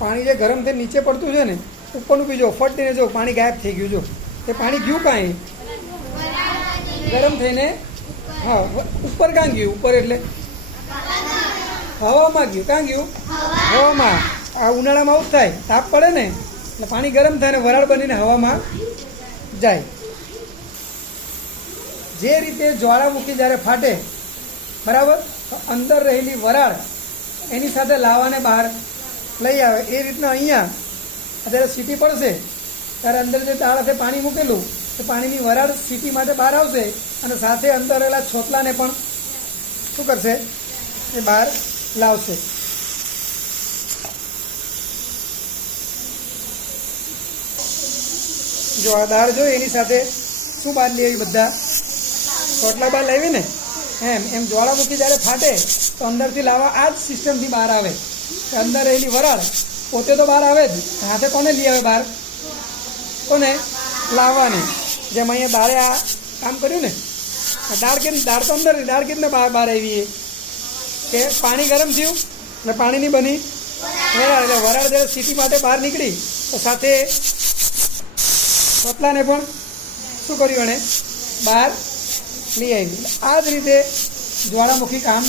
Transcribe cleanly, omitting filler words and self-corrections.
પાણી જે ગરમ થઈને નીચે પડતું છે ને ઉપરનું બી જો ફટીને જો પાણી ગાયબ થઈ ગયું. જો એ પાણી ગયું કાંઈ ગરમ થઈને, હા ઉપર કાં ગયું? ઉપર એટલે હવામાં ગયું. કાં ગયું? હવામાં. આ ઉનાળામાં આવું થાય, તાપ પડે ને એટલે પાણી ગરમ થાય ને વરાળ બનીને હવામાં જાય. જે રીતે જ્વાળામુખી જ્યારે ફાટે, બરાબર, તો અંદર રહેલી વરાળ એની સાથે લાવાને બહાર લઈ આવે. એ રીતના અહીંયા અત્યારે સીટી પડશે ત્યારે અંદર જે તાળાથી પાણી મૂકેલું તો પાણીની વરાળ સીટી માટે બહાર આવશે અને સાથે અંદર રહેલા છોતલાને પણ શું કરશે? એ બહાર લાવશે. જો આ દાળ જો એની સાથે શું બહાર લઈ આવી? બધા છોટલા બહાર લાવી ને. એમ જ્વાળામુખી જ્યારે ફાટે તો અંદરથી લાવા આ જ સિસ્ટમથી બહાર આવે. અંદર રહેલી વરાળ પોતે તો બહાર આવે જ, હાથે કોને લઈ આવે બહાર? કોને? લાવવાને. જેમ અહીંયા દાળે આ કામ કર્યું ને, દાળ તો અંદર, દાળ કેટલને બહાર આવી કે પાણી ગરમ થયું અને પાણીની બની વરાળ. એટલે વરાળ જ્યારે સીટી માટે બહાર નીકળી તો સાથે છોટલાને પણ શું કર્યું? એણે બહાર લઈ આવી. આ જ રીતે જ્વાળામુખી કામ